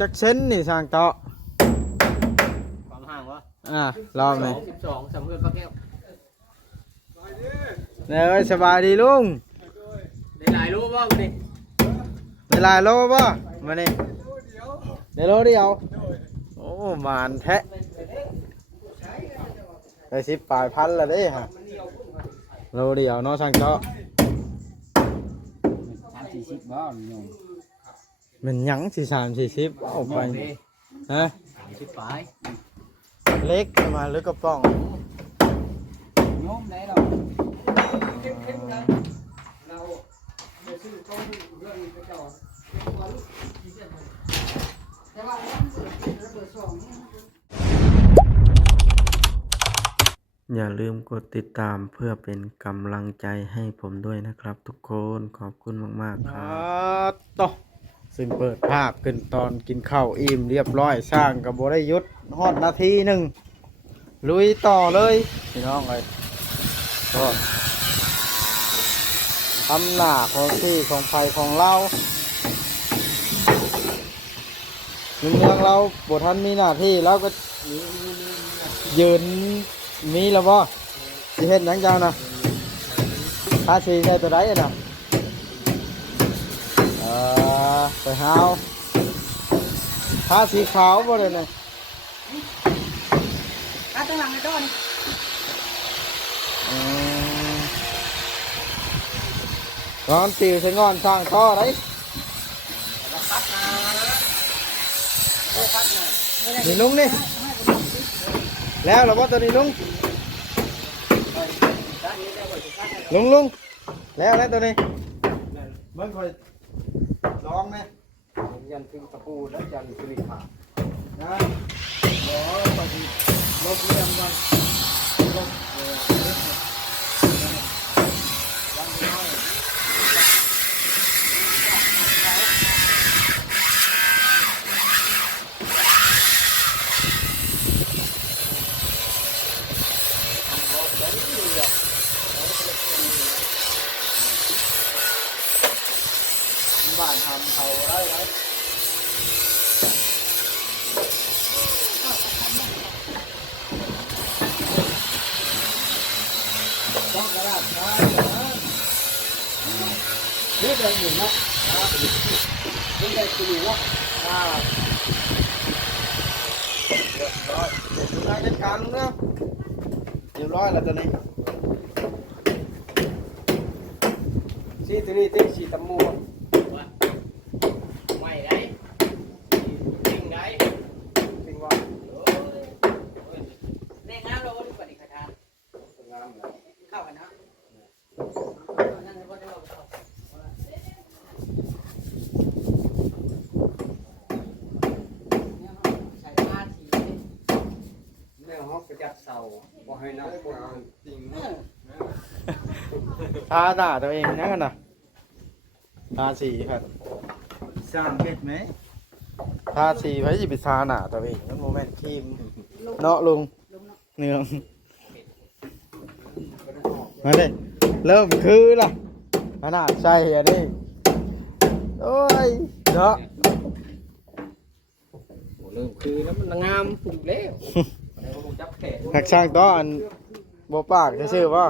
จักเซนนี่สร้างเตาะความห่างวะรอบไหม12สำเร็จปลาแก้วเนี่ยสบายดีลุงได้หลายรู้บ้างดิได้หลายโลป่ะมานี่ได้โลเดียวโอ้มานแทะได้10 ปลายพันละเด้ฮะโลเดียวเนาะสร้างเตาะ30-40บ้างโยมมันยัง40-40เอาไปฮะ10ปลายเล็กมาหรือกระป๋องโยมได้เราอย่าลืมกดติดตามเพื่อเป็นกำลังใจให้ผมด้วยนะครับทุกคนขอบคุณมากๆครับต่อซึ่งเปิดภาพขึ้นตอนกินข้าวอิ่มเรียบร้อยสร้างกับบได้ยุดฮอดนาทีหนึ่งลุยต่อเลยพี่น้องเลยก็ทำหน้าของที่ของไฟของเราเมืองเราบทท่านมีหน้าที่แล้วก็ยืนมีแล้วบ่ที่เห็นยังจังนะถ้าสีใส่ตัวใดนะไปหาวถ้าสีขาวบ่เลยนะถ้าตั้งหลังในต้นงอนติวใช้งอนสร้างท่อไรนี่ลุงนี่แล้วเหรอว่าตัวนี้ลุงลุงแล้วตัวนี้เมื่อคอยลองไหมยันคือตะปูและยันคือขานะโอ้ตอนนี้ลบเรื่องมันลบบ้านทำเขาได้ไหมต้องกระดาษนะนี่เป็นหนึ่งนะนี่เป็นตัวนะเรียบร้อยดูนายจัดการลุงนะเรียบร้อยแล้วตัวนี้ซีตัวนี้ที่สีตะมูไม่ได้จริงได้จริงว่าในน้ำเราก็ดูปฏิฆาทเข้ากันนะนั่นก็ได้เราใส่ผ้าสีแนวฮอกกระจับเสาพอให้น้ำพอจริงทาหน้าตัวเองนะกันนะทาสีครับสร้างเห็ดไหมทาสีไว้จะไปทาหน้าตัวเองนั่นโมเมนต์ครีมเนาะลุงเนืองมาดิเริ่มคือล่ะขนาดใส่อันนี้โอ้ยเนาะเริ่มคือแล้วมันงามปลุกแล้วหักช่างต้ออันโบปากจะชื่อว่า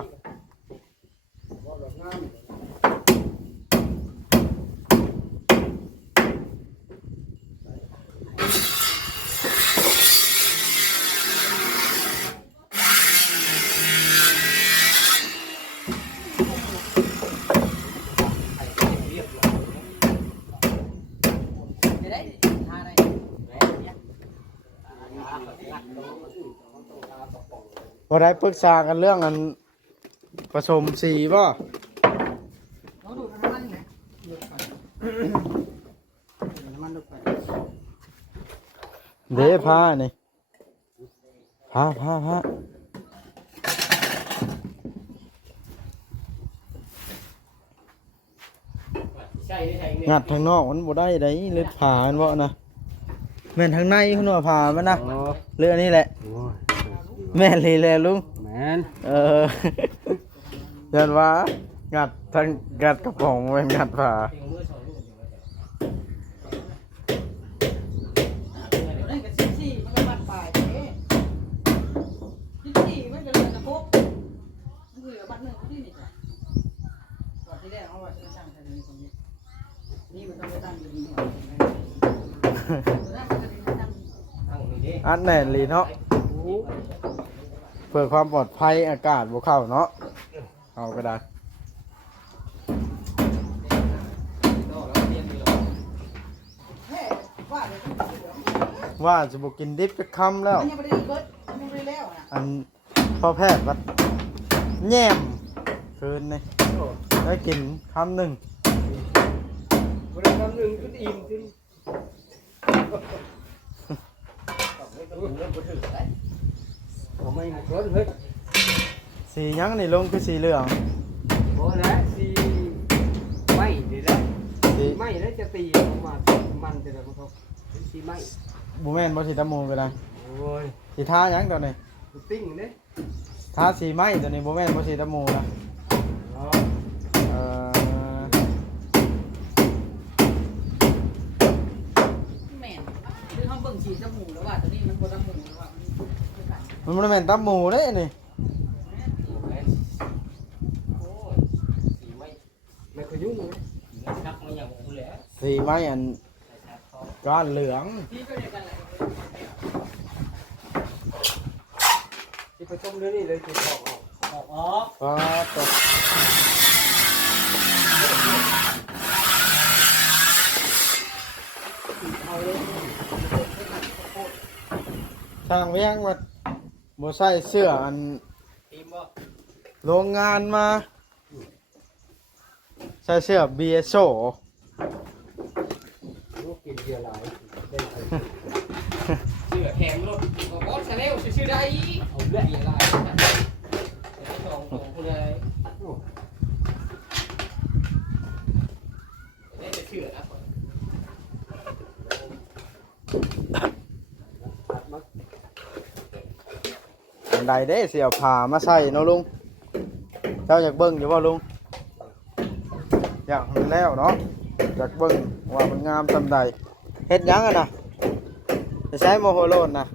พอได้ปรึกษากันเรื่องอันผสมสีป่ะเด้ผ้านี่ผ้างัดทางนอกมันบ่ได้ได้เลือดผ่ามันบ่นะแม่นทางในคุณว่าผ่ามันนะเลือดนี่แหละแม่นเลยแหละลุงแม่นยันว่างัดทางงัดกระป๋องเป็นงัดผ่า อัดแน่นลีเนาะเพื่อความปลอดภัยอากาศบ่เข้าเนาะเอาก็ได้ว่าจะบ่กินดิบจะคำแล้ว มันยังไม่ได้เบิดมันยังไม่ได้แล้วนะ อันพอแพทย์วัดแย้มคืนนี่ได้กินคำหนึ่ง บริกรรมหนึ่งขึ้นอิ่มขึ้นผมไม่หมดรถเฮ้ย สีหยังนี่ลงคือสีเหลือง โอ้แล้วสีไม่ดีแล้ว สี ไม่แล้วจะตีออกมามันจะได้พวกเขาสีไม่ บูแมนบ่สีตะมูก็ได้ โอ้ย สีทาหยังตัวนี้ ติ้งเนี่ย ทาสีไหมตัวนี้บูแมนบ่สีตะมูนะ อ๋อ เอ่อ แม่นคือห้องเบิ่งฉีดจมูกแล้วว่าตัวนี้มันบ่จมูกแล้วว่ามัน มันบ่แม่นตะมูเด้นี่ โอ้ยสีไม่ขยุ่งเลยนักไม่อย่างกูแหละ สีไหมอันก้านเหลือง ที่ก็เดียวกันแหละ ที่ผสมเรื่องนี้เลยคือออก ฟ้าตกทางเวียงว่าบ่ใส่เสื้ออัน ทีมบ่ โรงงานมาใส่เสื้อเบียโซ ลูกกินเบียร์หลายได้ เสือแถมรถบอสชาแนลชื่อได้ เอาเลือดเบียร์หลาย ของคุณเลยได้จะเชื่อนะ ตัดมา อันใดเด้เสียวผ่ามาใส่เนาะลุงเจ้าอยากเบิ่งอยู่บ่ลุงอยากเห็นแล้วเนาะอยากเบิ่งว่ามันงามซำใดเฮ็ดหยังอ่ะนะจะใช้โมโหโลนนะ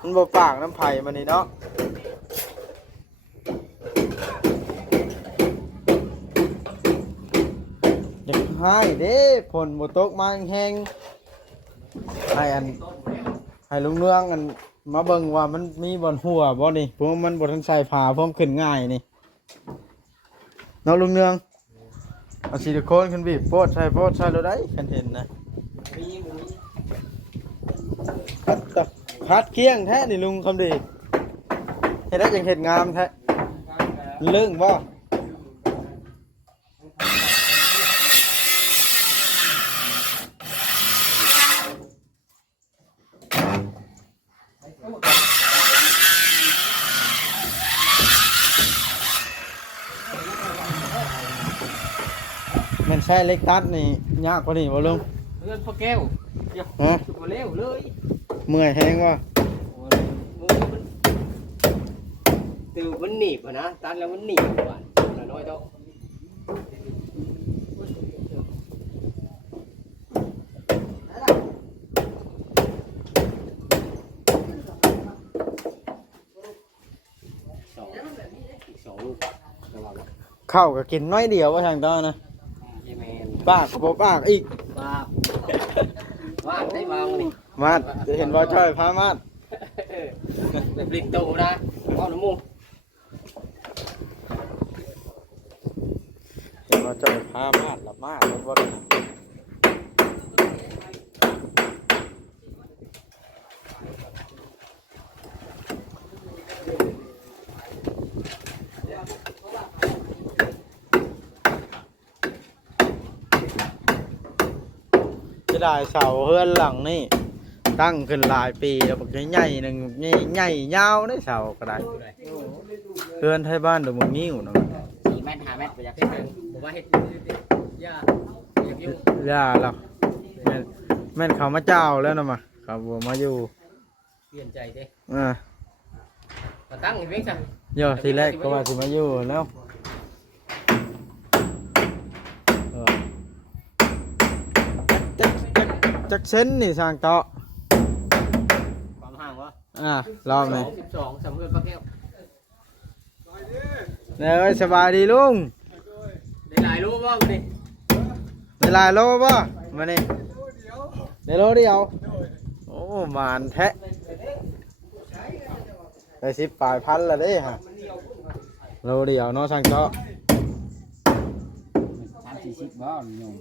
มันบ่ปากน้ำไผ่มันนี่เนาะอยากให้เด้ฝนบ่ตกมาแห้งๆให้อันให้ลุงเนืองอันมาเบิ่งว่ามันมีบ่อนหัวบ่นี่เพราะว่ามันบ่ทันใส่ผ้าพร้อมขึ้นง่ายนี่เนาะลุงเนืองเอาซิลิโคนขึ้นบีบโพดใส่แล้วได้คันเห็นนะพัดเกี้ยงแท้นี่ลุงคำดีเฮ็ดได้จังเฮ็ดงามแท้เรื่องบ่แมันใช้เล็กตัดนี่ยากกว่านี่บ่ลุง เพื่อนพ่อแก้วเดี๋ยว ฮะ จุดมาเร็วเลย เมื่อยแฮงบ่ โอ้ยมือมันตื่นมันหนีบอะนะตันแล้วมันหนีบหวานน้อยเท่า 2 ลูกระวัง ข้าวก็กินน้อยเดียวว่าทางตอนนะ เยเมน ปากก็บ่ปากอีก ว่าได้วางนี่ มาดจะเห็นว่าจ้อยพามาด แบบลิงโตนะเอาหนูมู เห็นว่าจ้อยพามาดละมาดรถบ่ได้จะได้เสาเฮือนหลังนี่ตั้งขึ้นหลายปีแล้วบักใหญ่ๆหนึงใหญ่ๆยาวได้เสาก็ได้เฮือนไทยบ้านเดยวมึงนิ้วนะ 4 เมตร 5 เมตรไปจากเฮ็ดผมว่าเฮ็ดยากอยากอยู่ ย่าหรอกแม่นเขามาเจ้าแล้วนะมาเขาบ่มาอยู่ เปลี่ยนใจเด้ อ่า มาตั้งอีกเพียงซะ เดี๋ยวทีแรกก็ว่าสิมาอยู่แล้วเออจักเซนนี่สร้างเตาะ ความห่างวะ รอบไหม 12สำเร็จป้าแก้ว เนี่ยสบายดีลุง ได้หลายรู้บ่ดิ เวลาโลป่ะมานี่ ในโลเดียวโอ้หมานแท้ได้10ปลายพันละเด้ฮะโลเดียวเนาะช่างเจาะ 30-40บ่โยม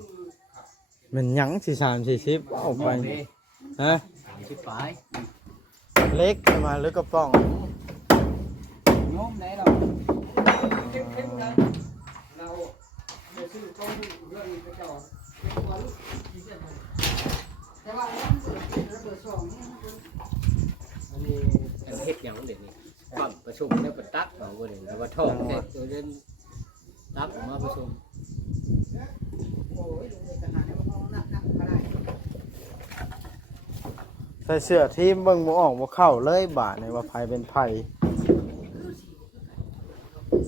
มันหยัง40-40เอาไปฮะ 30ปลาย เล็กมาหรือกระป๋อง โยมได้เราแต่ว่าอันนั้นเบอร์สองเนี่ย อันนี้เฮ็ดหยังเด็ดนี่ปั๊มประชุมแล้วก็ตักเอาบ่ได้แต่ว่าท่อแค่ตัวเดินตักออกมาประชุม โอ้ยดูเลยขนาดนี้มันหนักก็ได้ ใส่เสื้อทีมเบิ่งบ่ออกบ่เข้าเลยบาดนี่ว่าไผเป็นไผ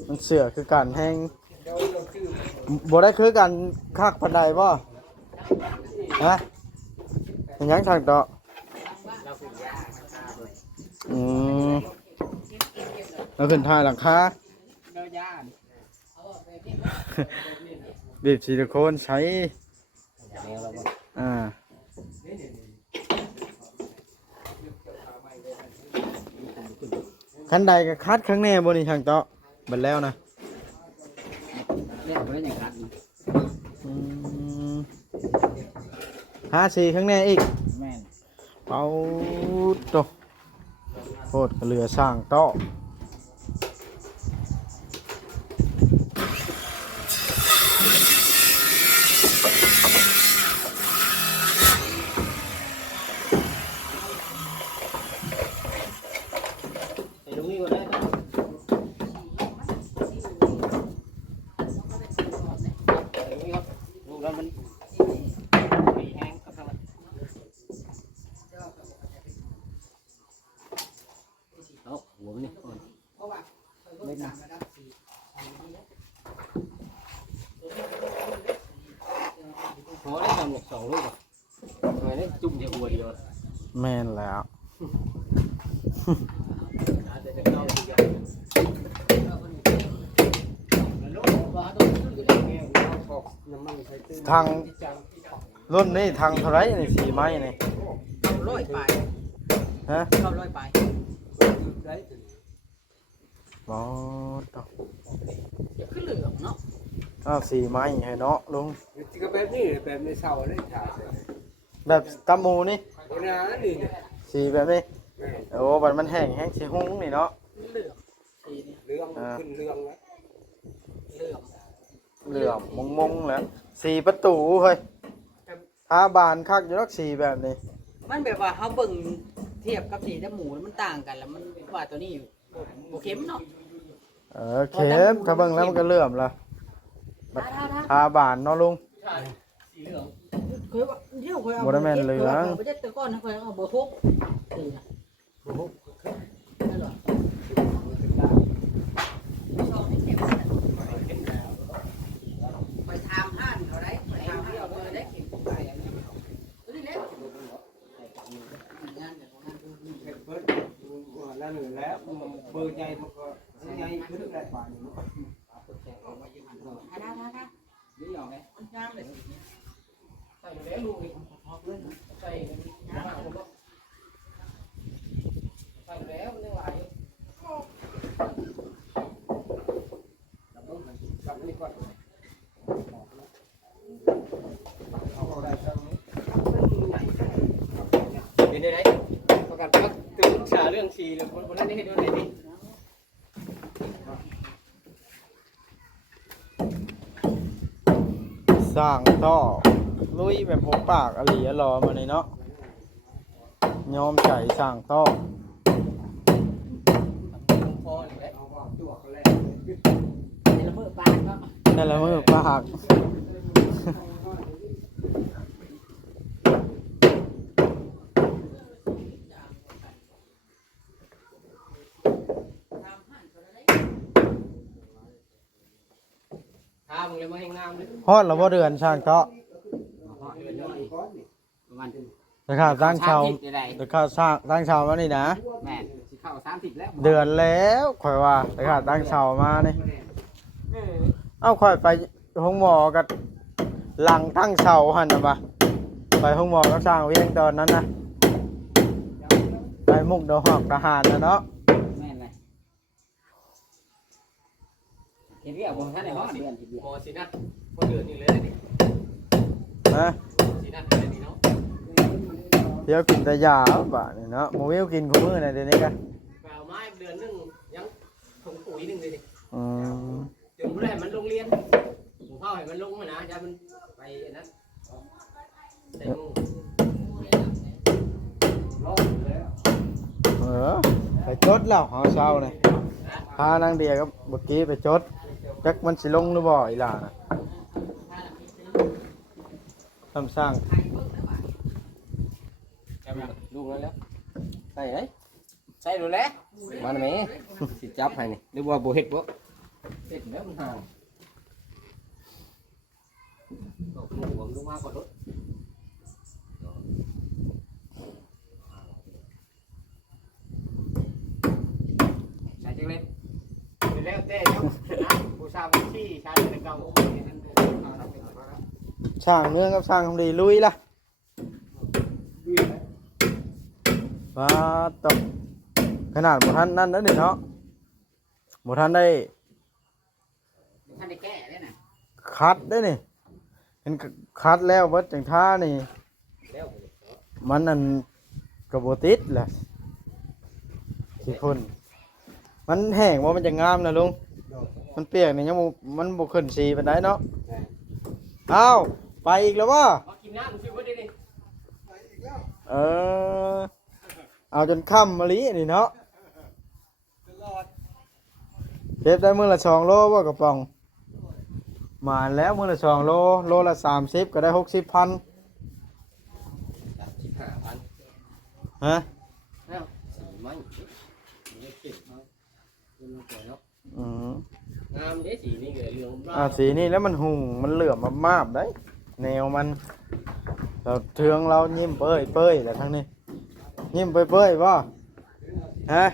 มันเสื้อคือกันแฮงบ่ได้คือกันคักปานใดบ่ฮะมันหยังทางเตาะอืมแล้วขึ้นท้ายหลังคา เราย่าน บีบซิลิโคนใช้ แล้วเราบ่ อ่าคันใดก็คัดข้างแน่บ่นี่ทางเตาะบัดแล้วนะ แล้วบ่ได้หยังกัน อืม54ข้างแน่อีก แม่น เอาโตโคตรก็เหลือสร้างโต๊ะ ใส่ตรงนี้ก็ได้ครับใส่ตรงนี้ครับดูแล้วมันมีแห้งครับท่านเอาหัวมันนี่ก่อน เพราะว่าไม่ต่างระดับสี่ พอได้ทำหมก2ลูกอ่ะทำไมได้จุ่มแค่หัวเดียว แม่นแล้ว อาจจะเข้าทีเดียว ทางรุ่นนี้ทางเท่าไรนี่สีไม้นี่ ร้อยไป ฮะ เข้าร้อยไป บ่ต จะขึ้นเหลืองเนาะ อ้าวสีไม้ให้เนาะลุง ก็แบบนี้แบบในเสาเลยถ่าย แบบกำหมูนี่ โบราณนี่เนี่ย สีแบบนี้โอ้บัดมันแห้งแห้งสีหุ้งนี่เนาะ เหลืองสีนี้ เรื่องขึ้นเรื่องแล้ว เหลือง เหลืองมงๆแล้วสีประตูเฮ้ยทาบานคักอยู่ลักสีแบบนี้ มันแบบว่าเขาเบิ่งเทียบกับสีแต่หมูมันต่างกันแล้วมันว่าตัวนี้โอเคมเนาะ เข็มถ้าเบิ่งแล้วมันก็เหลื่อมละบัดทาบานเนาะลุง สีเหลือง เคยว่าเดี๋ยวเคยเอา บ่ได้แม่นเหลือง ไปเจ็ดตะก้อนนะเคยเอาเบอร์หกสีนะนั่นเหรอไปทำห้านเขาได้ไปทำห้านเอาเบอร์ได้เข็มไปอันนี้นี่แหละงานแต่ของงานดูนี่ เบิร์ดนั่นแล้วเบอร์ใหญ่มันก็ใหญ่ขึ้นได้ป่านนี้ ท่าท่า นี่หรอไง มันงามเลย ใส่แล้วลูกนี่ใส่ใส่แล้วมันยังไหล กับนี่ก่อนเอาได้ครับ เป็นได้ไหนประกันพักตื่นชาเรื่องสีแล้วคนนั้นได้เห็นว่าไหนดิ สร้างท่อลุยแบบผมปากอลีอรอมาเลยเนาะยอมใจสร้างท่อ พอหรือไม่ เอาว่าตัวเขาแรก ในละเมอปานก็ นั่นแหละมือปาก ทามึงเลยมาให้งามเลย ฮอดแล้วบ่เดือนสร้างท่อ ประมาณ นะครับตั้งเชา ได้ นะครับสร้างตั้งเชามานี่นะ แม่สิเข้า30แล้ว เดือนแล้วข่อยว่านะครับตั้งเชามานี่เอ้าข่อยไปห้องหมอกับหลังตั้งเชาหั่นน่ะบ่ไป ไปห้องหมอก็สร้างเวียงตอนนั้นนะไปมุกดาหอกทหารนะเนาะ แม่นเลยเห็นเรียกผมท่านในห้องเดือนทีเดียว พอสินัดพอเดือนนี่เลยนี่ นะ สินัดอะไรนี่เนาะ เดี๋ยวกินแต่ยาบ่านี่เนาะโมวิลกินคู่มือน่ะเดี๋ยวนี้กัน แปลไม้เดือนนึงยังถุงปุ๋ยนึงเลยนี่ อืม จนเมื่อไหร่มันลงเรียนผมเข้าให้มันลงมานะจะมันไปนั้นเต็ม ไปจดแล้วหอเช้าเลยพานางเดียกับเมื่อกี้ไปจดจักมันสิลงหรือบ่อีหล่าน่ะทำสร้าง ลูกแล้วใส่เลยใส่ดูแลมาหน่อยสิจับให้นี่หรือว่าโบเฮ็ดบ่เฮ็ดแล้วมันห่างผมลงมาก่อนรถใส่จังเลยแล้วแต่เนาะผู้สาวที่ชายในเก่า ช่างเมืองกับช่างคำดีลุยล่ะว้าตกขนาดบ่ทันนั่นนี่เนาะบ่ทันได้ ท่านได้แก้ได้น่ะ คัดได้นี่เห็นคัดแล้วเบิดจังท่านี่ แล้ว มันนั่นก็บ่ติดแหละสิพ่นมันแห้งว่ามันจะงามนะลุงมันเปียกนี่ยังบ่มันบ่ขึ้นสีปานใดเนาะอ้าวไปอีกแล้วบ่ มากินน้ำซื้อไว้ดิ เออเอาจนค่ำมะลินี่เนาะเก็บได้มื้อละ2 โลบ่กระป๋องมาแล้วมื้อละ2 โลโลละ30ก็ได้60,000 15,000 ฮะ แล้วสีไม้นี่เก็บมาเป็นสวยเนาะ อืม งามเด้สีนี่เหลือง สีนี้แล้วมันหุ่งมันเหลื่อมมากๆได้แนวมันเราเทืองเรายิ้มเป้ยแต่ทั้งนี้ยิ้มเป้ยบ่ฮะ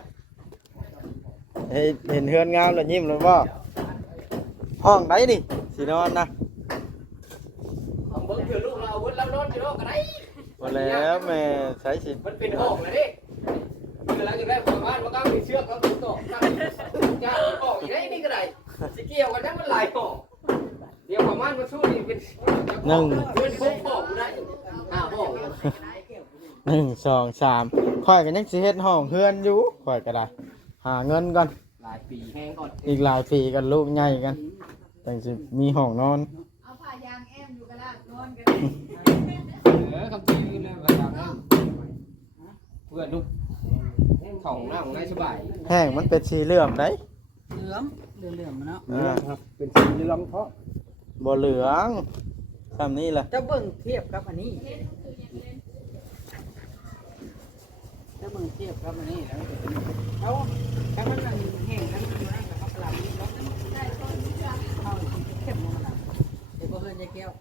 เห็นเฮือนงามแล้วยิ้มเลยบ่ห้องไหนนี่สินอนนะ เอาเบิ่งเถื่อลูกเราเบิ่งเรานอนอยู่ก็ได้ มาแล้วแม่ใช้สิ มันเป็นห้องเลยดิกำลังจะได้ประมาณว่าต้องมีเชือกเขาถูกต้องจะออกอีกได้นี่ก็ได้สิเกี่ยวกันได้มันหลายห้องเดี๋ยวประมาณมาสู้นี่เป็นเพื่อนพกห้องได้ห้อง 1 2 3ค่อยกันยังสิเฮ็ดห้องเฮือนอยู่ค่อยก็ได้หาเงินก่อน หลายปีแห้งก่อน อีกหลายปีกันลูกใหญ่กันจังสิมีห้องนอน เอาผ้ายางแอมอยู่กระลาดนอนกัน คำตีเลยว่าทางเพื่อนลูกของหน้าของนายสบาย แห้งมันเป็นสีเหลื่อมได้ เหลือมเหลือมมาเนาะ ครับเป็นสีเหลืองเพราะ บ่เหลืองทำนี่แหละ จะเบิ่งเทียบกับอันนี้จะเบิ่งเทียบกับอันนี้แล้วเอาถ้ามันแห้งแล้วมันนั่นกับปลานี่แล้วได้ต้นเอาเข้มมันน่ะเดี๋ยวบ่เฮือนยายแก้ว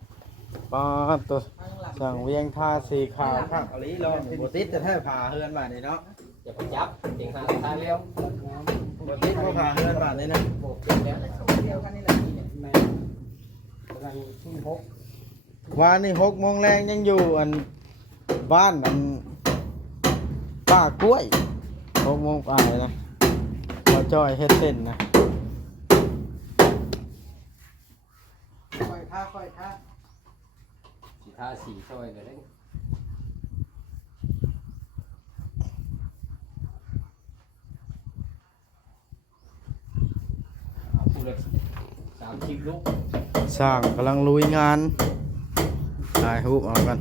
ปาตัว ข้างหลัง สั่งเวียงทาสีขาวข้างอลีรอบ่ติดจะแท้ผ่าเฮือนบาดนี่เนาะ อย่าไปจับเสียงหาทานแล้ว บ่ติดบ่ผ่าเฮือนบาดนี่นะ โบกเก็บแล้ว เดียวกันนี่แหละ แม่กำลังทุ่งพก วานนี่6 โมงแรงยังอยู่อันบ้านอันป้ากล้วย6 โมงปลายนะบ่จ้อยเฮ็ดเส้นนะ ค่อยท่าค่อยท่า สีทาสีซอยเลยพูดเลย30 ลูก สร้างกำลังลุยงานถ่ายรูปเอากัน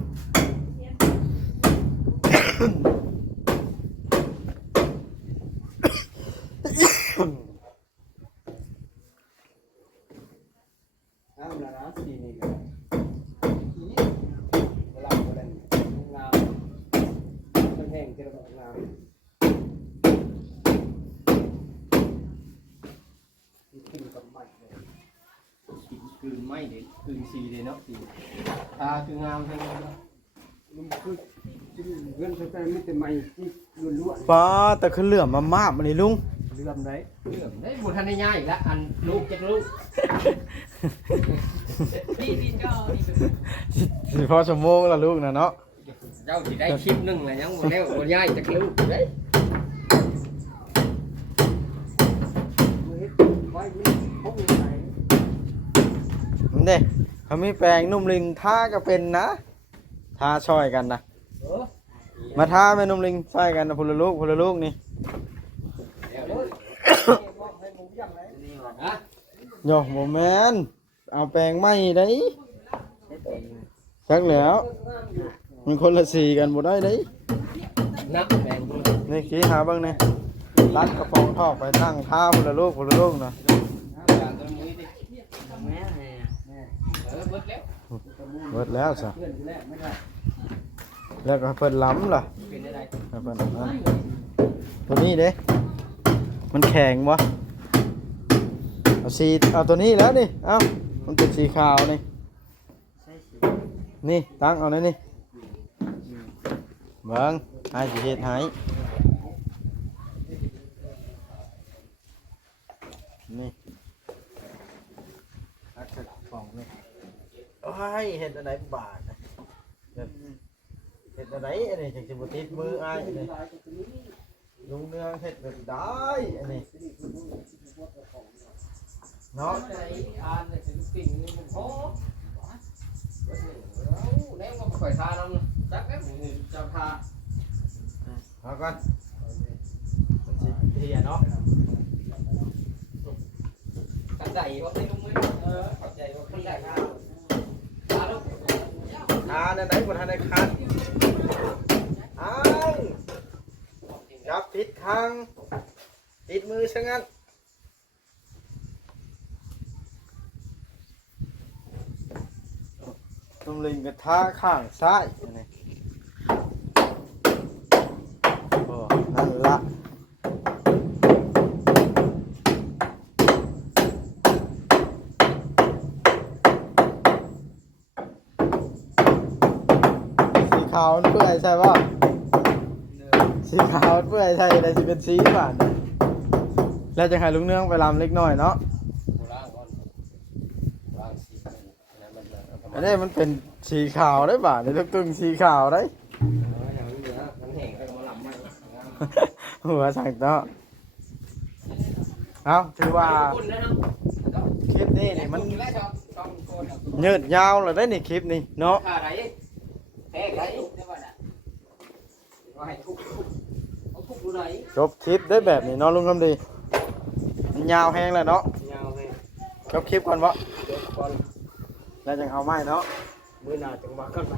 น้ำละนะสีนี่ก็เวลาเวลางามมันแห้งจะระเบิดงามขึ้นกับใหม่เลย คืนไม่เด็ดคืนสีเลยเนาะสีทาคืองามทั้งนั้น มันคือเพื่อนเขาใจไม่แต่ใหม่ที่ล้วน ป้าแต่คือเหลื่อมมากๆมันนี่ลุง ๆ เรื่องได้ เรื่องได้บุทันได้ง่ายอีกแล้วอันลูกจากลูก นี่ก็นี่เป็น สิพอชั่วโมงละลูกนะเนาะ เจ้าสิได้คลิปหนึงเลยยังบ่แล้วบ่ง่ายจากลูกเด้ มือเฮ็ดไว้มือพกไหน มันเด้เขามีแปรงนุ่มลิงทาก็เป็นนะทาช่อยกันนะมาทาแม่นุ่มลิงช่อยกันนะพลลูกนี่ แล้วเด้อ ให้หมูย่างไหน ฮะ โยโมแมนเอาแปรงไหมได้ชักแล้วมันคนละสีกันบ่ได้เด้ นักแบ่งบุญ นี่ขี้หาเบ้างนี่รัดกระโปรงทอกไปตั้งท่าพลลูกนะ อย่างตัวนี้ดิ แม่แม่ เบิดแล้ว เบิดแล้วซะ เพื่อนที่แรกไม่ได้ แล้วก็เพิ่นล้ำล่ะ เป็นได้ เพิ่นอันตัวนี้เด้มันแข็งวะเอาตัวนี้แล้วนี่เอ้ามันเป็นสีขาวนี่นี่ตั้งเอาเลยนี่เบิ่งให้สิเฮ็ดให้นี่อักษรของนี่โอ้ยเฮ็ดอะไรบาดนะเฮ็ดอะไรอันนี้จังสิบ่ติดมืออ้ายอันนี้ลุงเนืองเฮ็ดแบบได้อันนี้เนาะ ใจอ่านในศิลปินนี่มันโอ้แล้วก็ค่อยทาน้ำจักแล้วเจ้าทา เอาก่อนมันสิเทียเนาะ ขันใจว่าเป็นลุงมือขันใจว่าขันใจทาทาลูก ทาในไหนบ่ทันได้คันอ้าวจับผิดทางติดมือซะงั้นตุ้มลิงกับท่าข้างซ้ายอันนี้โอ้นั่นละสีขาวมันเปื่อยใช่ป่ะสีขาวมันเปื่อยใช่อะไรสิเป็นสีป่ะเนี่ยแล้วจะให้ลุงเนื้องไปลำเล็กน้อยเนาะ โบราณก่อนล้างสีนั้นมันจะ อันนี้มันเป็นสีขาวได้ป่ะในลูกตุ้งสีขาวได้ อย่างนี้นะมันแห้งแล้วก็มาลำใหม่ หัวสั่งเนาะเอาถือว่าคลิปนี้นี่มันยืดยาวเลยได้นี่คลิปนี้เนาะ ขาไหนแห้งไหนได้ป่ะน่ะว่าให้ทุบเอาทุบดูไหน จบคลิปได้แบบนี้เนาะลุงคำดีมันยาวแห้งแล้วเนาะ ยาวเลย จบคลิปก่อนวะ เดี๋ยวก่อน แล้วจังเอาไม้เนาะ มือหน้าจังหวะกันไป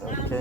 โอเค